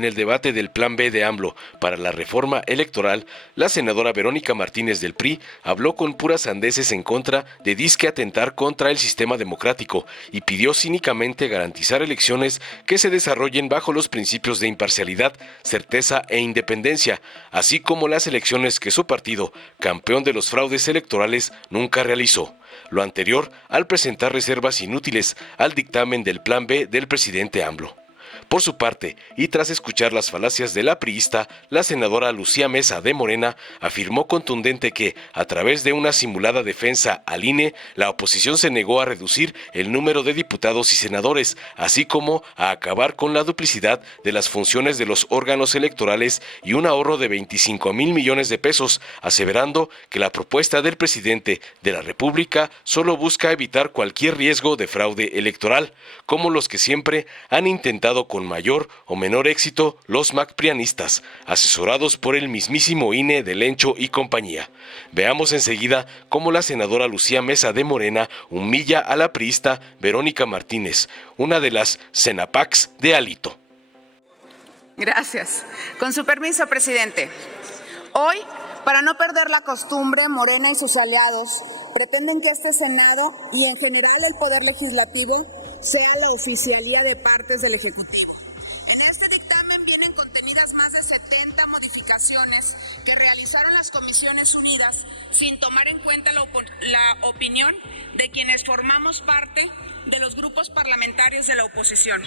en el debate del Plan B de AMLO para la reforma electoral, la senadora Verónica Martínez del PRI habló con puras sandeces en contra de disque atentar contra el sistema democrático y pidió cínicamente garantizar elecciones que se desarrollen bajo los principios de imparcialidad, certeza e independencia, así como las elecciones que su partido, campeón de los fraudes electorales, nunca realizó. Lo anterior al presentar reservas inútiles al dictamen del Plan B del presidente AMLO. Por su parte, y tras escuchar las falacias de la priista, la senadora Lucía Mesa de Morena afirmó contundente que, a través de una simulada defensa al INE, la oposición se negó a reducir el número de diputados y senadores, así como a acabar con la duplicidad de las funciones de los órganos electorales y un ahorro de 25,000 millones de pesos, aseverando que la propuesta del presidente de la República solo busca evitar cualquier riesgo de fraude electoral, como los que siempre han intentado con mayor o menor éxito los macprianistas, asesorados por el mismísimo INE de Lencho y compañía. Veamos enseguida cómo la senadora Lucía Mesa de Morena humilla a la priista Verónica Martínez, una de las senapacs de Alito. Gracias. Con su permiso, presidente. Hoy, para no perder la costumbre, Morena y sus aliados pretenden que este Senado y en general el Poder Legislativo sea la oficialía de partes del Ejecutivo. En este dictamen vienen contenidas más de 70 modificaciones que realizaron las Comisiones Unidas sin tomar en cuenta la opinión de quienes formamos parte de los grupos parlamentarios de la oposición.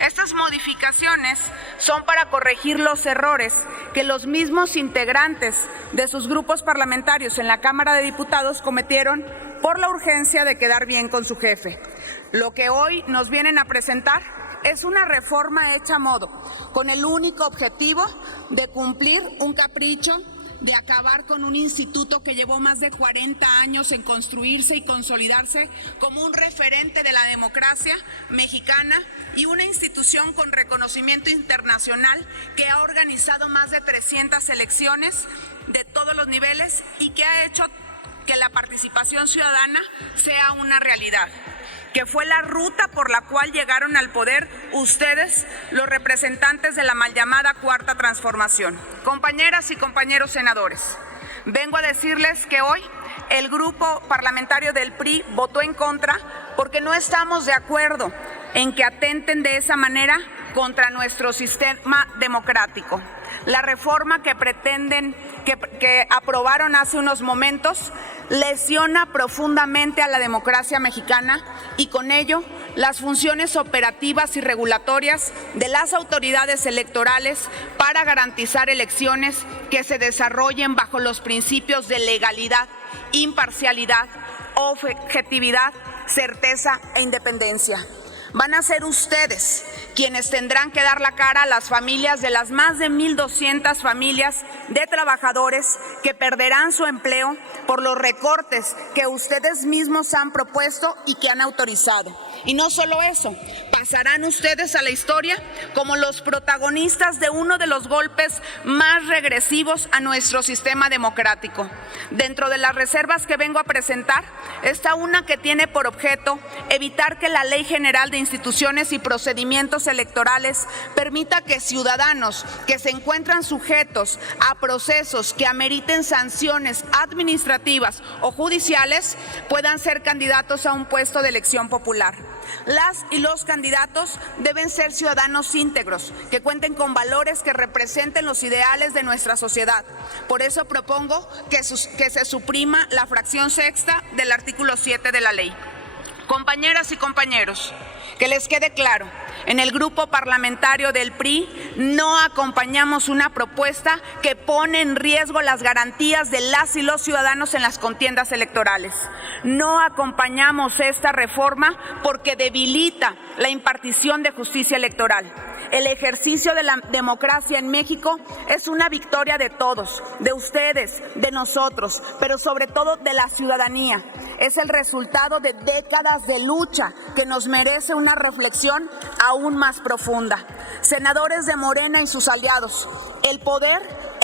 Estas modificaciones son para corregir los errores que los mismos integrantes de sus grupos parlamentarios en la Cámara de Diputados cometieron por la urgencia de quedar bien con su jefe. Lo que hoy nos vienen a presentar es una reforma hecha a modo, con el único objetivo de cumplir un capricho de acabar con un instituto que llevó más de 40 años en construirse y consolidarse como un referente de la democracia mexicana y una institución con reconocimiento internacional que ha organizado más de 300 elecciones de todos los niveles y que ha hecho que la participación ciudadana sea una realidad, que fue la ruta por la cual llegaron al poder ustedes, los representantes de la mal llamada Cuarta Transformación. Compañeras y compañeros senadores, vengo a decirles que hoy el grupo parlamentario del PRI votó en contra porque no estamos de acuerdo en que atenten de esa manera contra nuestro sistema democrático. La reforma que pretenden, que aprobaron hace unos momentos, lesiona profundamente a la democracia mexicana y con ello las funciones operativas y regulatorias de las autoridades electorales para garantizar elecciones que se desarrollen bajo los principios de legalidad, imparcialidad, objetividad, certeza e independencia. Van a ser ustedes quienes tendrán que dar la cara a las familias de las más de 1,200 familias de trabajadores que perderán su empleo por los recortes que ustedes mismos han propuesto y que han autorizado. Y no solo eso, pasarán ustedes a la historia como los protagonistas de uno de los golpes más regresivos a nuestro sistema democrático. Dentro de las reservas que vengo a presentar está una que tiene por objeto evitar que la Ley General de Instituciones y Procedimientos Electorales permita que ciudadanos que se encuentran sujetos a procesos que ameriten sanciones administrativas o judiciales puedan ser candidatos a un puesto de elección popular. Las y los candidatos deben ser ciudadanos íntegros, que cuenten con valores que representen los ideales de nuestra sociedad. Por eso propongo que se suprima la fracción sexta del artículo 7 de la ley. Compañeras y compañeros, que les quede claro, en el grupo parlamentario del PRI no acompañamos una propuesta que pone en riesgo las garantías de las y los ciudadanos en las contiendas electorales. No acompañamos esta reforma porque debilita la impartición de justicia electoral. El ejercicio de la democracia en México es una victoria de todos, de ustedes, de nosotros, pero sobre todo de la ciudadanía. Es el resultado de décadas de lucha que nos merece una reflexión aún más profunda. Senadores de Morena y sus aliados, el poder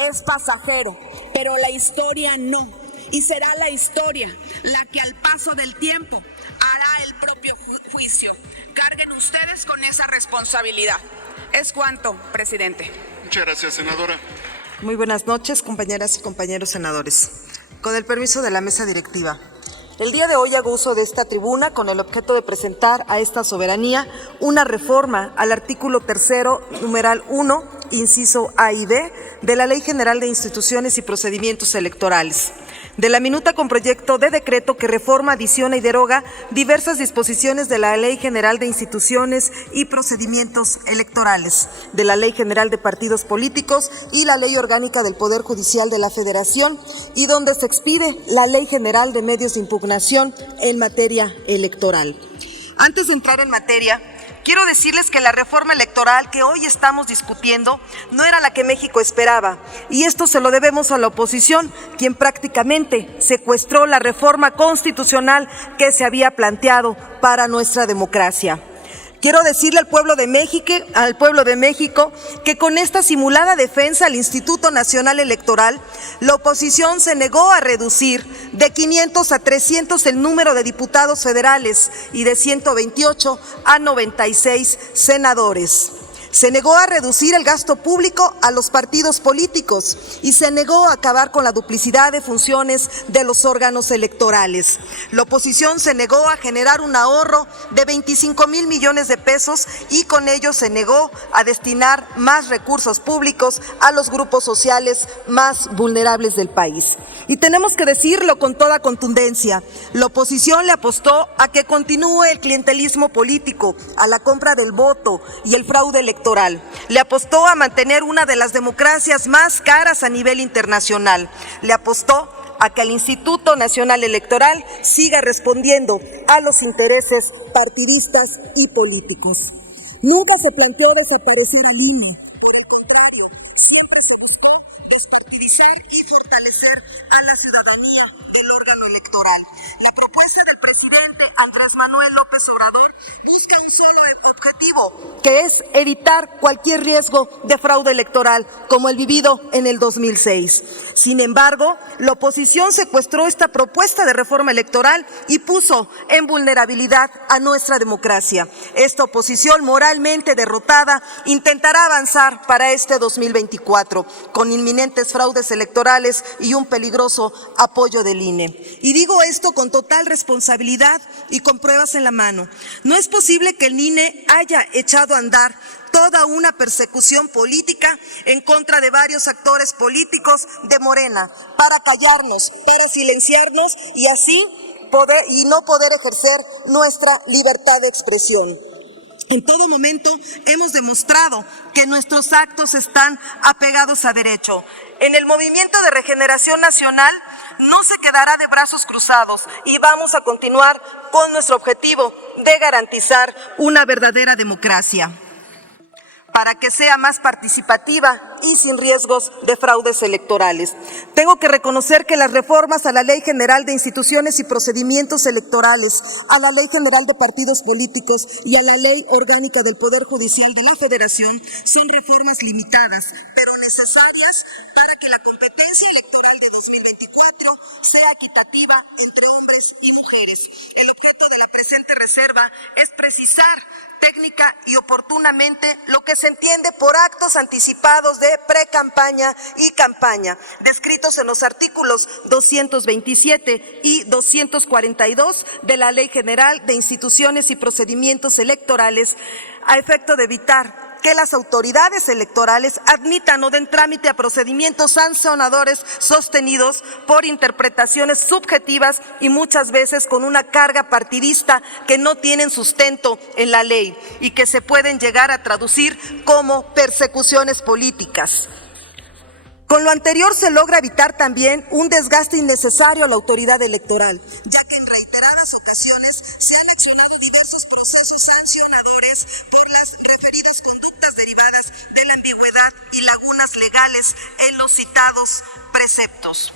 es pasajero, pero la historia no. Y será la historia la que al paso del tiempo hará el propio juicio. Carguen ustedes con esa responsabilidad. Es cuanto, presidente. Muchas gracias, senadora. Muy buenas noches, compañeras y compañeros senadores. Con el permiso de la mesa directiva, el día de hoy hago uso de esta tribuna con el objeto de presentar a esta soberanía una reforma al artículo 3º, numeral 1, inciso A y B, de la Ley General de Instituciones y Procedimientos Electorales, de la minuta con proyecto de decreto que reforma, adiciona y deroga diversas disposiciones de la Ley General de Instituciones y Procedimientos Electorales, de la Ley General de Partidos Políticos y la Ley Orgánica del Poder Judicial de la Federación, y donde se expide la Ley General de Medios de Impugnación en materia electoral. Antes de entrar en materia, quiero decirles que la reforma electoral que hoy estamos discutiendo no era la que México esperaba, y esto se lo debemos a la oposición, quien prácticamente secuestró la reforma constitucional que se había planteado para nuestra democracia. Quiero decirle al pueblo de México que con esta simulada defensa al Instituto Nacional Electoral, la oposición se negó a reducir de 500 a 300 el número de diputados federales y de 128 a 96 senadores. Se negó a reducir el gasto público a los partidos políticos y se negó a acabar con la duplicidad de funciones de los órganos electorales. La oposición se negó a generar un ahorro de 25,000 millones de pesos y con ello se negó a destinar más recursos públicos a los grupos sociales más vulnerables del país. Y tenemos que decirlo con toda contundencia, la oposición le apostó a que continúe el clientelismo político, a la compra del voto y el fraude electoral. Le apostó a mantener una de las democracias más caras a nivel internacional. Le apostó a que el Instituto Nacional Electoral siga respondiendo a los intereses partidistas y políticos. Nunca se planteó desaparecer al INE. Por el contrario, siempre se buscó despartidizar y fortalecer a la ciudadanía del órgano electoral. La propuesta del presidente Andrés Manuel López Obrador busca un solo objetivo, que es evitar cualquier riesgo de fraude electoral, como el vivido en el 2006. Sin embargo, la oposición secuestró esta propuesta de reforma electoral y puso en vulnerabilidad a nuestra democracia. Esta oposición moralmente derrotada intentará avanzar para este 2024 con inminentes fraudes electorales y un peligroso apoyo del INE. Y digo esto con total responsabilidad y con pruebas en la mano. No es posible que el INE haya echado a andar toda una persecución política en contra de varios actores políticos de Morena para callarnos, para silenciarnos y así no poder ejercer nuestra libertad de expresión. En todo momento hemos demostrado que nuestros actos están apegados a derecho. En el Movimiento de Regeneración Nacional no se quedará de brazos cruzados y vamos a continuar con nuestro objetivo de garantizar una verdadera democracia, para que sea más participativa y sin riesgos de fraudes electorales. Tengo que reconocer que las reformas a la Ley General de Instituciones y Procedimientos Electorales, a la Ley General de Partidos Políticos y a la Ley Orgánica del Poder Judicial de la Federación son reformas limitadas, pero necesarias para que la competencia electoral de 2024 sea equitativa entre hombres y mujeres. El objeto de la presente reserva es precisar técnica y oportunamente lo que se entiende por actos anticipados de pre-campaña y campaña, descritos en los artículos 227 y 242 de la Ley General de Instituciones y Procedimientos Electorales, a efecto de evitar que las autoridades electorales admitan o den trámite a procedimientos sancionadores sostenidos por interpretaciones subjetivas y muchas veces con una carga partidista que no tienen sustento en la ley y que se pueden llegar a traducir como persecuciones políticas. Con lo anterior se logra evitar también un desgaste innecesario a la autoridad electoral, ya que en reiteradas ocasiones se han accionado diversos procesos sancionadores por las referidas conductas derivadas de la ambigüedad y lagunas legales en los citados preceptos.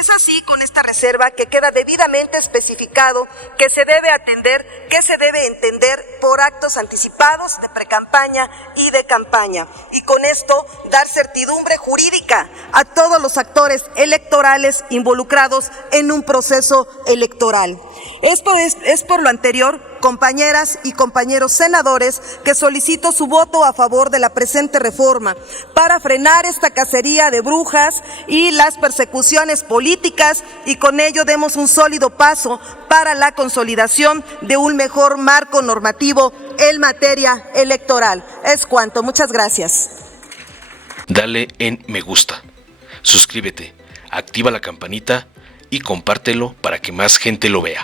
Es así con esta reserva que queda debidamente especificado que se debe atender, que se debe entender por actos anticipados de precampaña y de campaña, y con esto dar certidumbre jurídica a todos los actores electorales involucrados en un proceso electoral. Es por lo anterior, compañeras y compañeros senadores, que solicito su voto a favor de la presente reforma para frenar esta cacería de brujas y las persecuciones políticas, y con ello demos un sólido paso para la consolidación de un mejor marco normativo en materia electoral. Es cuanto. Muchas gracias. Dale en me gusta, suscríbete, activa la campanita y compártelo para que más gente lo vea.